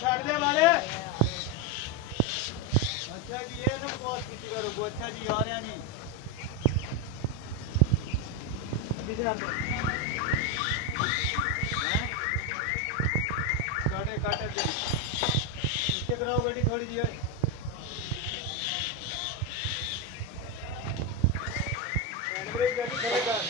ਛੱਡ ਦੇ ਵਾਲੇ ਅੱਛਾ ਜੀ ਇਹ ਨਾ ਬਹੁਤ ਕੀਤੀ ਕਰੋ ਅੱਛਾ ਜੀ ਆ ਰਿਹਾ ਜੀ ਕਿੱਥੇ ਆਂਦੇ ਕਾਟੇ ਕਾਟੇ ਦੇ नीचे कराओ गाड़ी थोड़ी जी हैंड ब्रेक गाड़ी खड़े कर